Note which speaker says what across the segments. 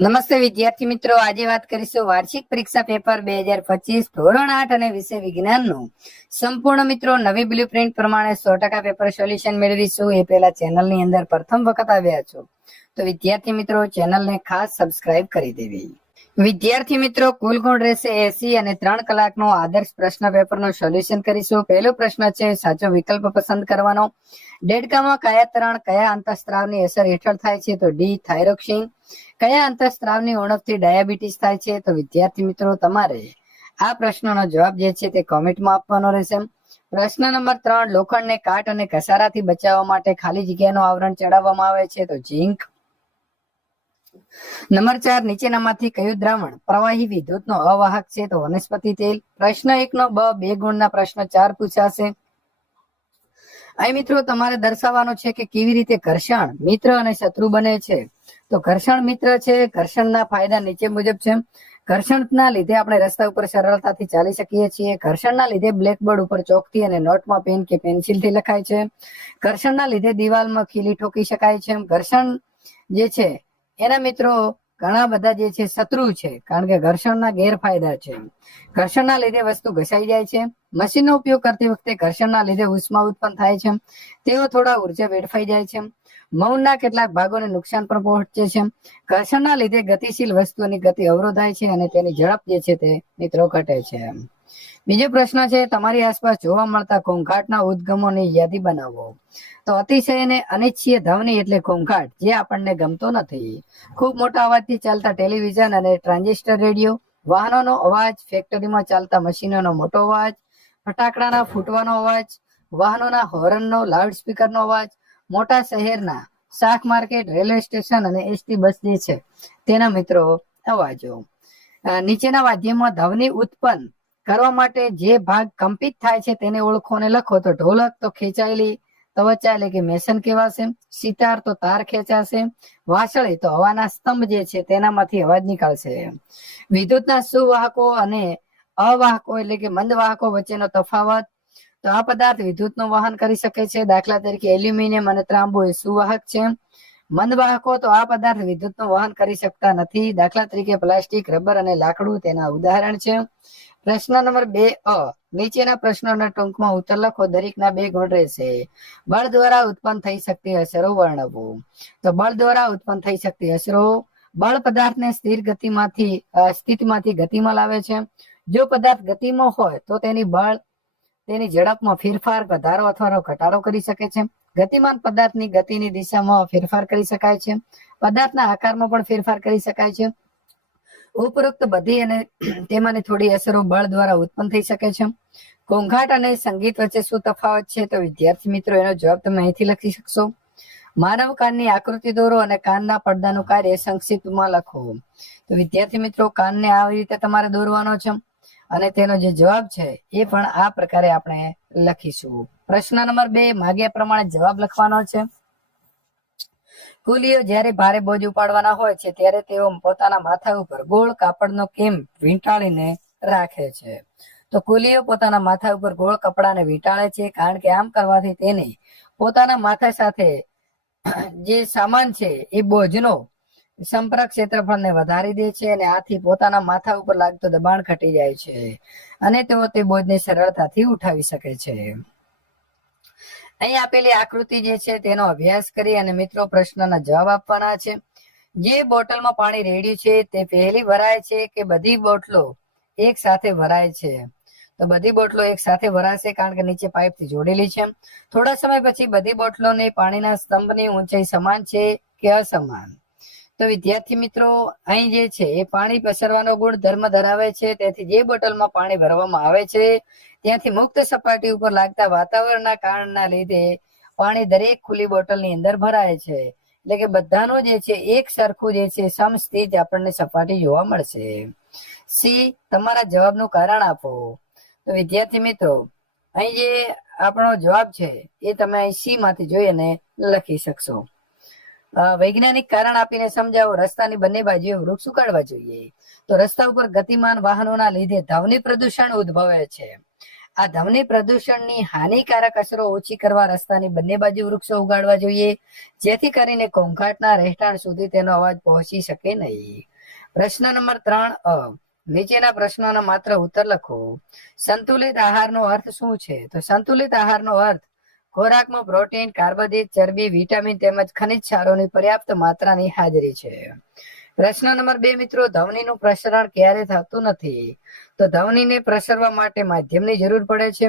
Speaker 1: નમસ્તે વિદ્યાર્થી મિત્રો, આજે વાત કરીશું વાર્ષિક પરીક્ષા પેપર બે હજાર પચીસ ધોરણ આઠ અને વિષય વિજ્ઞાનનું. સંપૂર્ણ મિત્રો, નવી બ્લુ પ્રિન્ટ પ્રમાણે સો ટકા પેપર સોલ્યુશન મેળવીશું. એ પહેલા ચેનલની અંદર પ્રથમ વખત આવ્યા છો. તો વિદ્યાર્થી મિત્રો, ચેનલને ખાસ સબસ્ક્રાઇબ કરી દેવી. વિદ્યાર્થી મિત્રો, કુલ ગુણ રહેશે એસી અને ત્રણ કલાકનો આદર્શ પ્રશ્ન પેપરનું સોલ્યુશન કરીશું. પહેલો પ્રશ્ન છે, સાચો વિકલ્પ પસંદ કરવાનો. દેડકામાં કયા તરણ, કયા અંતઃસ્ત્રાવની અસર હેઠળ થાય છે? તો ડી, થાઇરોક્સિન. કયા અંતઃસ્ત્રાવની ઉણપથી ડાયાબિટીસ થાય છે? તો વિદ્યાર્થી મિત્રો, તમારે આ પ્રશ્નનો જવાબ જે છે તે કોમેન્ટમાં આપવાનો રહેશે. પ્રશ્ન નંબર ત્રણ, લોખંડને કાટ અને ઘસારાથી બચાવવા માટે ખાલી જગ્યાનું આવરણ ચડાવવામાં આવે છે. તો ઝીંક નંબર ચાર, નીચેનામાંથી કયું દ્રાવણ પ્રવાહી વિદ્યુતનો અવાહક છે? તો વનસ્પતિ તેલ. પ્રશ્ન એક નો બ ગુણના પ્રશ્ન ચાર પૂછાશે. અહીં મિત્રો તમારે દર્શાવવાનું છે કે કેવી રીતે ઘર્ષણ મિત્ર અને શત્રુ બને છે. તો ઘર્ષણ મિત્ર છે, ઘર્ષણના ફાયદા નીચે મુજબ છે. ઘર્ષણના લીધે આપણે રસ્તા ઉપર સરળતાથી ચાલી શકીએ છીએ. ઘર્ષણના લીધે બ્લેકબોર્ડ ઉપર ચોકથી અને નોટમાં પેન કે પેન્સિલથી લખાય છે. ઘર્ષણના લીધે દિવાલમાં ખીલી ઠોકી શકાય છે. ઘર્ષણ જે છે એના મિત્રો ઘણા બધા જે છે શત્રુ છે, કારણ કે ઘર્ષણના ગેરફાયદા છે. ઘર્ષણના લીધે વસ્તુ ઘસાઈ જાય છે. મશીનનો ઉપયોગ કરતી વખતે ઘર્ષણના લીધે ઉષ્મા ઉત્પન્ન થાય છે. તેઓ થોડા ઊર્જા વેડફાઈ જાય છે. મૌનના કેટલાક ભાગોને નુકસાન પણ પહોંચે છે. ઘર્ષણના લીધે ગતિશીલ વસ્તુઓની ગતિ અવરોધાય છે અને તેની ઝડપ જે છે તે મિત્રો ઘટે છે. બીજો પ્રશ્ન છે, તમારી આસપાસ જોવા મળતા ઘોંઘાટના ઉદ્ગમોની યાદી બનાવો. તો અતિશય અને અનિચ્છીય ધ્વનિ એટલે ઘોંઘાટ, જે આપણને ગમતો નથી. ખૂબ મોટા અવાજથી ચાલતા ટેલિવિઝન અને ટ્રાન્ઝિસ્ટર રેડિયો, વાહનોનો અવાજ, ફેક્ટરીમાં ચાલતા મશીનોનો મોટો અવાજ, ફટાકડાના ફૂટવાનો અવાજ, વાહનોના હોર્નનો લાઉડ સ્પીકરનો અવાજ, મોટા શહેરના શાક માર્કેટ, રેલવે સ્ટેશન અને એસટી બસ જે છે, તેના મિત્રો, અવાજો. નીચેના માધ્યમમાં ધ્વનિ ઉત્પન્ન કરવા માટે જે ભાગ કંપિત થાય છે તેને ઓળખો અને લખો. તો ઢોલક તો ખેંચાયેલી તવચા એટલે કે મેસન કહેવાશે. સિતાર તો તાર ખેંચાશે. વાસળી તો હવાના સ્તંભ જે છે તેનામાંથી અવાજ નીકળશે. વિદ્યુતના સુવાહકો અને અવાહકો એટલે કે મંદ વાહકો વચ્ચેનો તફાવત. તો આ પદાર્થ વિદ્યુતનું વહન કરી શકે છે. દાખલા તરીકે એલ્યુમિનિયમ અને ત્રાંબુ એ સુવાહક છે. મંદ વાહકો તો આ પદાર્થ વિદ્યુતનું વહન કરી શકતા નથી. દાખલા તરીકે પ્લાસ્ટિક, રબર અને લાકડું તેના ઉદાહરણ છે. પ્રશ્ન નંબર બે અ. નીચેના પ્રશ્નોના ટૂંકમાં ઉત્તર લખો. દરેકના બે ગુણ રહેશે. બળ દ્વારા ઉત્પન્ન થઈ શકતી અસરો વર્ણવો. તો બળ દ્વારા ઉત્પન્ન થઈ શકતી અસરો બળ પદાર્થને સ્થિર ગતિમાંથી સ્થિતિમાંથી ગતિમાં લાવે છે. જો પદાર્થ ગતિમાં હોય તો તેની બળ તેની ઝડપમાં ફેરફાર, વધારો અથવા ઘટાડો કરી શકે છે. ગતિમાન પદાર્થની ગતિની દિશામાં ફેરફાર કરી શકાય છે. પદાર્થના આકારમાં પણ ફેરફાર કરી શકાય છે. ઉપરોક્ત બધી અને તેમાંની થોડી અસરો બળ દ્વારા ઉત્પન્ન થઈ શકે છે. ઘોંઘાટ અને સંગીત વચ્ચે શું તફાવત છે તો વિદ્યાર્થી મિત્રો એનો જવાબ તમે અહીંથી લખી શકશો. માનવ કાનની આકૃતિ દોરો અને કાનના પડદાનું કાર્ય સંક્ષિપ્તમાં લખો. તો વિદ્યાર્થી મિત્રો, કાનને આવી રીતે તમારે દોરવાનો છે અને તેનો જે જવાબ છે એ પણ આ પ્રકારે આપણે લખીશું. પ્રશ્ન નંબર બે, માગ્યા પ્રમાણે જવાબ લખવાનો છે. કુલીઓ જ્યારે ભારે બોજ ઉપાડવાના હોય છે, ત્યારે તેઓ પોતાના માથા ઉપર ગોળ કાપડનો કેમ વીંટાળીને રાખે છે. તો કુલીઓ પોતાના માથા ઉપર ગોળ કપડાને વીંટાળે છે, કારણ કે આમ કરવાથી તેને પોતાના માથા સાથે જે સામાન છે, એ બોજનો સંપર્ક ક્ષેત્રફળને વધારી દે છે અને આથી પોતાના માથા ઉપર લાગતું દબાણ ઘટી જાય છે અને તેઓ તે બોજને સરળતાથી ઉઠાવી શકે છે. અહીં આપેલી આકૃતિ જે છે તેનો અભ્યાસ કરી અને મિત્રો પ્રશ્નના જવાબ આપવાના છે. જે બોટલમાં પાણી રેડ્યું છે તે પહેલી ભરાય છે કે બધી બોટલો એક સાથે ભરાય છે? તો બધી બોટલો એક સાથે ભરાશે કારણ કે નીચે પાઇપથી જોડેલી છે. થોડા સમય પછી બધી બોટલોને પાણીના સ્તંભની ઊંચાઈ સમાન છે કે અસમાન? તો વિદ્યાર્થી મિત્રો, અહીં જે છે, એ પાણી પસરવાનો ગુણ ધર્મ ધરાવે છે. તેથી જે બોટલમાં પાણી ભરવામાં આવે છે, ત્યાંથી મુક્ત સપાટી ઉપર લાગતા વાતાવરણના કારણના લીધે પાણી દરેક ખુલ્લી બોટલની અંદર ભરાય છે. એટલે કે બધાનું જે છે, એક સરખું જે છે, સમસ્થિત આપણને સપાટી જોવા મળશે. સી, તમારા જવાબનું કારણ આપો. તો વિદ્યાર્થી મિત્રો, અહીં જે આપણો જવાબ છે, એ તમે અહીં સી માંથી જોઈ અને લખી શકશો. વૈજ્ઞાનિક કારણ આપીને સમજાવો, રસ્તાની બંને બાજુએ વૃક્ષ ઉગાડવા જોઈએ. તો રસ્તા ઉપર ગતિમાન વાહનોના લીધે ધ્વનિ પ્રદૂષણ ઉદ્ભવે છે. આ ધ્વનિ પ્રદૂષણની હાનિકારક અસરો ઓછી કરવા રસ્તાની બંને બાજુ વૃક્ષો ઉગાડવા જોઈએ, જેથી કરીને ઘોંઘાટના રહેઠાણ સુધી તેનો અવાજ પહોંચી શકે નહીં. પ્રશ્ન નંબર ત્રણ અ, નીચેના પ્રશ્નોના માત્ર ઉત્તર લખો. સંતુલિત આહારનો અર્થ શું છે? તો સંતુલિત આહારનો અર્થ ખોરાકમાં પ્રોટીન, કાર્બોદિત, ચરબી, વિટામિન તેમજ ખનિજ ક્ષારોની પર્યાપ્ત માત્રાની હાજરી છે. પ્રશ્ન નંબર બે, મિત્રો, ધવનીનું પ્રસરણ ક્યારે થતું નથી? તો ધવનીને પ્રસરવા માટે માધ્યમની જરૂર પડે છે.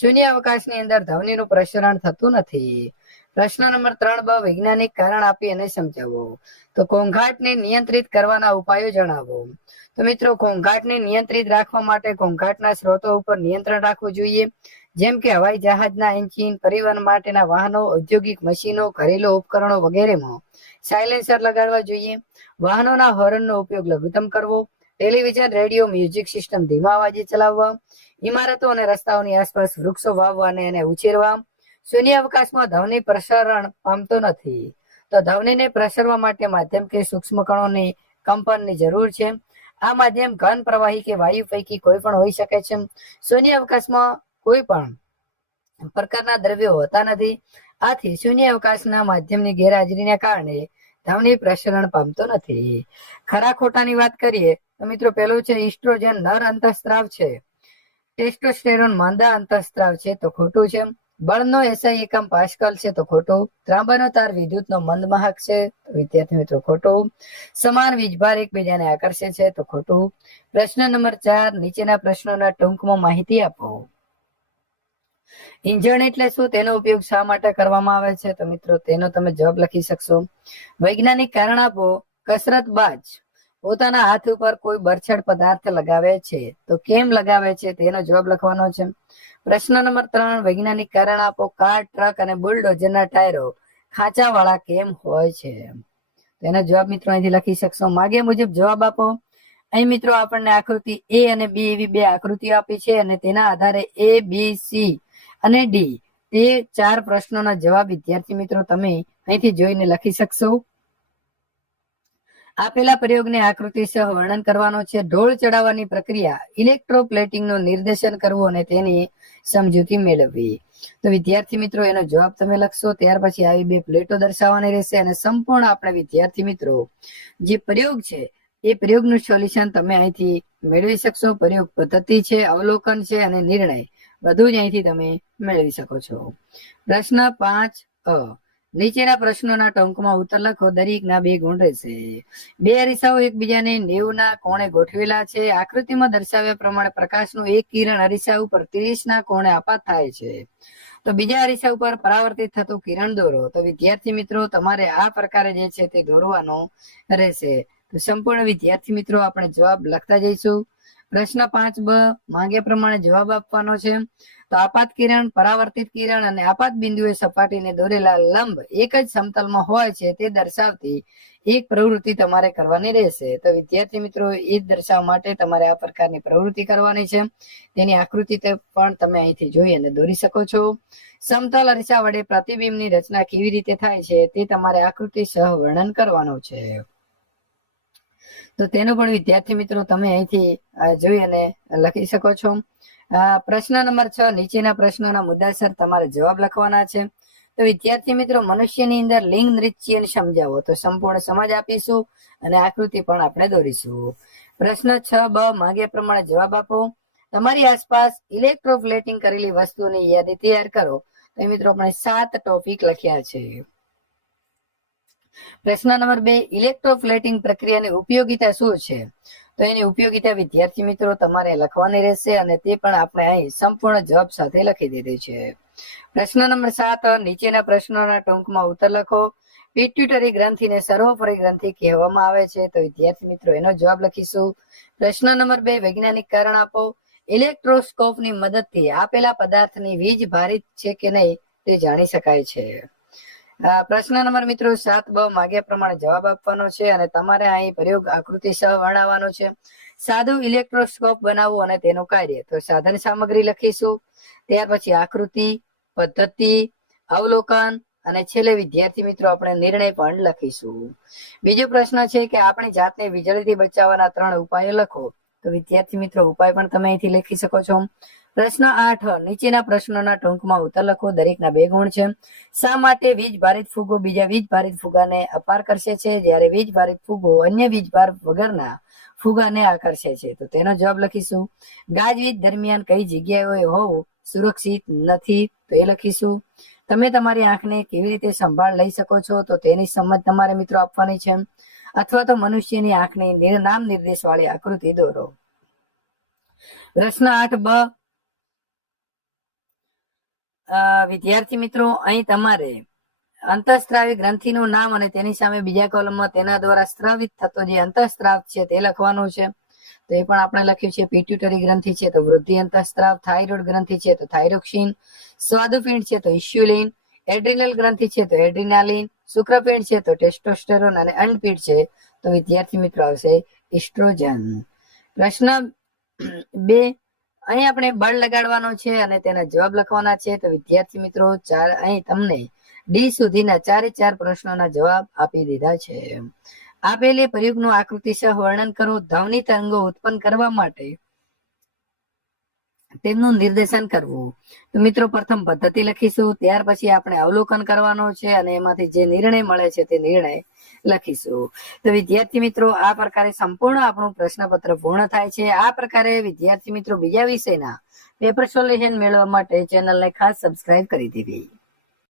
Speaker 1: શૂન્ય અવકાશની અંદર ધવનીનું પ્રસરણ થતું નથી. પ્રશ્ન નંબર ત્રણ, બ, વૈજ્ઞાનિક કારણ આપી અને સમજાવો. તો ઘોંઘાટને નિયંત્રિત કરવાના ઉપાયો જણાવો. તો મિત્રો, ઘોંઘાટને નિયંત્રિત રાખવા માટે ઘોંઘાટના સ્ત્રોતો ઉપર નિયંત્રણ રાખવું જોઈએ. જેમ કે હવાઈ જહાજના એન્જિન, પરિવહન માટેના વાહનો, ઔદ્યોગિક મશીનો, ઘરેલુ ઉપકરણો વગેરેમાં. સાયલેન્સર લગાડવા જોઈએ. વાહનોના હોર્નનો ઉપયોગ લઘુત્તમ કરવો. ટેલિવિઝન, રેડિયો, મ્યુઝિક સિસ્ટમ ધીમા અવાજે ચલાવવા. ઇમારતો અને રસ્તાઓની આસપાસ વૃક્ષો વાવવા અને એને ઉછેરવા. શૂન્ય અવકાશમાં ધવની પ્રસરણ પામતો નથી. તો ધવનીને પ્રસરવા માટે માધ્યમ કે સૂક્ષ્મ કણોની કંપનની જરૂર છે. આ માધ્યમ ઘન પ્રવાહી કે વાયુ પૈકી કોઈ પણ હોઈ શકે છે. શૂન્ય અવકાશમાં કોઈ પણ પ્રકારના દ્રવ્યો હોતા નથી. આથી શૂન્ય અવકાશના માધ્યમની ગેરહાજરીના કારણે ધવની પ્રસરણ પામતો નથી. ખરા ખોટાની વાત કરીએ તો મિત્રો પેલું છે, ઇસ્ટ્રોજન નર અંતઃસ્ત્રાવ છે. ટેસ્ટોસ્ટેરોન માંદા અંતઃસ્ત્રાવ છે તો ખોટું છે. બળનો એસઆઈ એકમ પાસ્કલ છે તો ખોટું. ત્રાંબાનો તાર વિદ્યુતનો મંદવાહક છે વિદ્યાર્થી મિત્રો ખોટું. સમાન વીજભાર એકબીજાને આકર્ષે છે તો ખોટું. પ્રશ્ન નંબર ચાર, નીચેના પ્રશ્નોના ટૂંકમાં માહિતી આપો. ઇંજણ એટલે શું? તેનો ઉપયોગ શા માટે કરવામાં આવે છે? તો મિત્રો, તેનો તમે જવાબ લખી શકશો. વૈજ્ઞાનિક કારણ આપો, કસરત બાજ. પોતાના હાથ ઉપર કોઈ બરછડ પદાર્થ લગાવે છે, તો કેમ લગાવે છે તેનો જવાબ લખવાનો છે. પ્રશ્ન નંબર ત્રણ, વૈજ્ઞાનિક કારણ આપો, કાર, ટ્રક અને બુલડોઝરના ટાયરો ખાંચાવાળા કેમ હોય છે? તેનો જવાબ મિત્રો અહીંથી લખી શકશો. માગે મુજબ જવાબ આપો. અહીં મિત્રો આપણને આકૃતિ એ અને બી એવી બે આકૃતિઓ આપી છે અને તેના આધારે એ બી સી અને ડી તે ચાર પ્રશ્નોના જવાબ વિદ્યાર્થી મિત્રો તમે અહીંથી જોઈને લખી શકશો. આપેલા પ્રયોગને આકૃતિ સહ વર્ણન કરવાનો છે. ઢોળ ચડાવવાની પ્રક્રિયા ઇલેક્ટ્રોપ્લેટિંગનું નિર્દેશન કરવું અને તેની સમજૂતી મેળવવી. તો વિદ્યાર્થી મિત્રો, એનો જવાબ તમે લખશો. ત્યાર પછી આવી બે પ્લેટો દર્શાવવાની રહેશે અને સંપૂર્ણ આપણે વિદ્યાર્થી મિત્રો, જે પ્રયોગ છે, એ પ્રયોગનું સોલ્યુશન તમે અહીંથી મેળવી શકશો. પ્રયોગ પદ્ધતિ છે, અવલોકન છે અને નિર્ણય. બધું જ અહીંથી તમે મેળવી શકો છો. પ્રશ્ન પાંચ અ. નીચેના પ્રશ્નોના ટંકમાં ઉત્તર લખો. દરેકના બે ગુણ રહેશે. બે અરીસાઓ એકબીજાને નેવના કોણે ગોઠવેલા છે. આકૃતિમાં દર્શાવ્યા પ્રમાણે પ્રકાશનું એક કિરણ અરીસા ઉપર ત્રીસના કોણે આપાત થાય છે. તો બીજા અરીસા ઉપર પરાવર્તિત થતું કિરણ દોરો. તો વિદ્યાર્થી મિત્રો, તમારે આ પ્રકારે જે છે તે દોરવાનો રહેશે. તો સંપૂર્ણ વિદ્યાર્થી મિત્રો, આપણે જવાબ લખતા જઈશું. પ્રશ્ન પાંચ બ માંગ્યા પ્રમાણે જવાબ આપવાનો છે. તો આપાત કિરણ, પરાવર્તિત કિરણ અને આપાત બિંદુએ સપાટીને દોરેલા લંબ એક જ સમતલમાં હોય છે તે દર્શાવતી એક પ્રવૃત્તિ તમારે કરવાની રહેશે. તો વિદ્યાર્થી મિત્રો, એ દર્શાવવા માટે તમારે આ પ્રકારની પ્રવૃત્તિ કરવાની છે. તેની આકૃતિ પણ તમે અહીંથી જોઈ અને દોરી શકો છો. સમતલ અરીસા વડે પ્રતિબિંબની રચના કેવી રીતે થાય છે તે તમારે આકૃતિ સહ વર્ણન કરવાનું છે. તો તેનું પણ વિદ્યાર્થી મિત્રો તમે અહીંથી જોઈ અને લખી શકો છો. પ્રશ્ન નંબર છ, નીચેના પ્રશ્નોના મુદ્દાસર તમારે જવાબ લખવાના છે. તો વિદ્યાર્થી મિત્રો, મનુષ્યની અંદર લિંગ નૃત્યને સમજાવો. તો સંપૂર્ણ સમાજ આપીશું અને આકૃતિ પણ આપણે દોરીશું. પ્રશ્ન છ, બ, માગ્યા પ્રમાણે જવાબ આપો. તમારી આસપાસ ઇલેક્ટ્રોપ્લેટિંગ કરેલી વસ્તુની યાદી તૈયાર કરો. તો મિત્રો આપણે સાત ટોપિક લખ્યા છે. પ્રશ્ન નંબર બે ઇલેક્ટ્રોપ્લેટિંગ પ્રક્રિયાની ઉપયોગિતા શું છે? તો એની ઉપયોગિતા વિદ્યાર્થી મિત્રો તમારે લખવાની રહેશે અને તે પણ આપણે અહીં સંપૂર્ણ જવાબ સાથે લખી દીધી છે. પ્રશ્ન નંબર સાત, નીચેના પ્રશ્નોના ટૂંકમાં ઉત્તર લખો. પિટ્યુટરી ગ્રંથિને સર્વોપરી ગ્રંથિ કહેવામાં આવે છે. તો વિદ્યાર્થી મિત્રો, એનો જવાબ લખીશું. પ્રશ્ન નંબર બે, વૈજ્ઞાનિક કારણ આપો. ઇલેક્ટ્રોસ્કોપની મદદથી આપેલા પદાર્થની વીજ ભારિત છે કે નહીં તે જાણી શકાય છે. પ્રશ્ન નંબર મિત્રો સાત બ માગ્યા પ્રમાણે જવાબ આપવાનો છે અને તમારે અહીં પ્રયોગ આકૃતિ સહ વર્ણવવાનો છે. સાદું ઇલેક્ટ્રોસ્કોપ બનાવવું અને તેનું કાર્ય. તો સાધન સામગ્રી લખીશું. ત્યાર પછી આકૃતિ, પદ્ધતિ, અવલોકન અને છેલ્લે વિદ્યાર્થી મિત્રો આપણે નિર્ણય પણ લખીશું. બીજો પ્રશ્ન છે કે આપણી જાતને વીજળીથી બચાવવાના ત્રણ ઉપાયો લખો. તો વિદ્યાર્થી મિત્રો ઉપાય પણ તમે અહીંથી લખી શકો છો. પ્રશ્ન આઠ, નીચેના પ્રશ્નોના ટૂંકમાં ઉત્તર લખો. દરેકના બે ગુણ છે. શા માટે વીજ ભારિત ફુગો બીજા વીજ ભારિત ફુગાને અપાર કરશે છે? જ્યારે વીજ ભારિત ફુગો અન્ય વીજ ભાર વગરના ફુગાને આકર્ષે છે. તો તેનો જવાબ લખીશું. ગાજવીજ દરમિયાન કઈ જગ્યાએ હોવું સુરક્ષિત નથી? તો એ લખીશું. તમે તમારી આંખને કેવી રીતે સંભાળ લઈ શકો છો? તો તેની સમજ તમારે મિત્રો આપવાની છે. અથવા તો મનુષ્યની આંખની નામ નિર્દેશ વાળી આકૃતિ દોરો. પ્રશ્ન આઠ બ વિદ્યાર્થી મિત્રો, અહીં તમારે અંતઃસ્ત્રાવી ગ્રંથિનું નામ અને તેની સામે બીજા કોલમમાં તેના દ્વારા સ્ત્રાવિત થતો જે અંતઃસ્ત્રાવ છે તે લખવાનું છે. તો એ પણ આપણે લખ્યું છે પિટ્યુટરી ગ્રંથિ છે, તો વૃદ્ધિ અંતઃસ્ત્રાવ થાઇરોઇડ ગ્રંથિ છે, તો થાઇરોક્સિન સ્વાદુપિંડ છે, તો ઇસ્યુલિન એડ્રિનલ ગ્રંથિ છે, તો એડ્રિનાલિન શુક્રપિંડ છે, તો ટેસ્ટોસ્ટેરોન અને અંડપિંડ છે, તો વિદ્યાર્થી મિત્રો આવશે ઇસ્ટ્રોજન પ્રશ્ન બે અહીં આપણે બળ લગાડવાનો છે અને તેના જવાબ લખવાના છે. તો વિદ્યાર્થી મિત્રો ચાર અહીં તમને ડી સુધીના ચારે ચાર પ્રશ્નોના જવાબ આપી દીધા છે. આપેલી પ્રયોગનું આકૃતિસહ વર્ણન કરો. ધ્વનિ તરંગો ઉત્પન્ન કરવા માટે તેમનું નિર્દેશન કરવું. તો મિત્રો, પ્રથમ પદ્ધતિ લખીશું, ત્યાર પછી આપણે અવલોકન કરવાનું છે અને એમાંથી જે નિર્ણય મળે છે તે નિર્ણય લખીશું. તો વિદ્યાર્થી મિત્રો, આ પ્રકારે સંપૂર્ણ આપણું પ્રશ્નપત્ર પૂર્ણ થાય છે. આ પ્રકારે વિદ્યાર્થી મિત્રો બીજા વિષયના પેપર સોલ્યુશન મેળવવા માટે ચેનલને ખાસ સબસ્ક્રાઇબ કરી દેવી.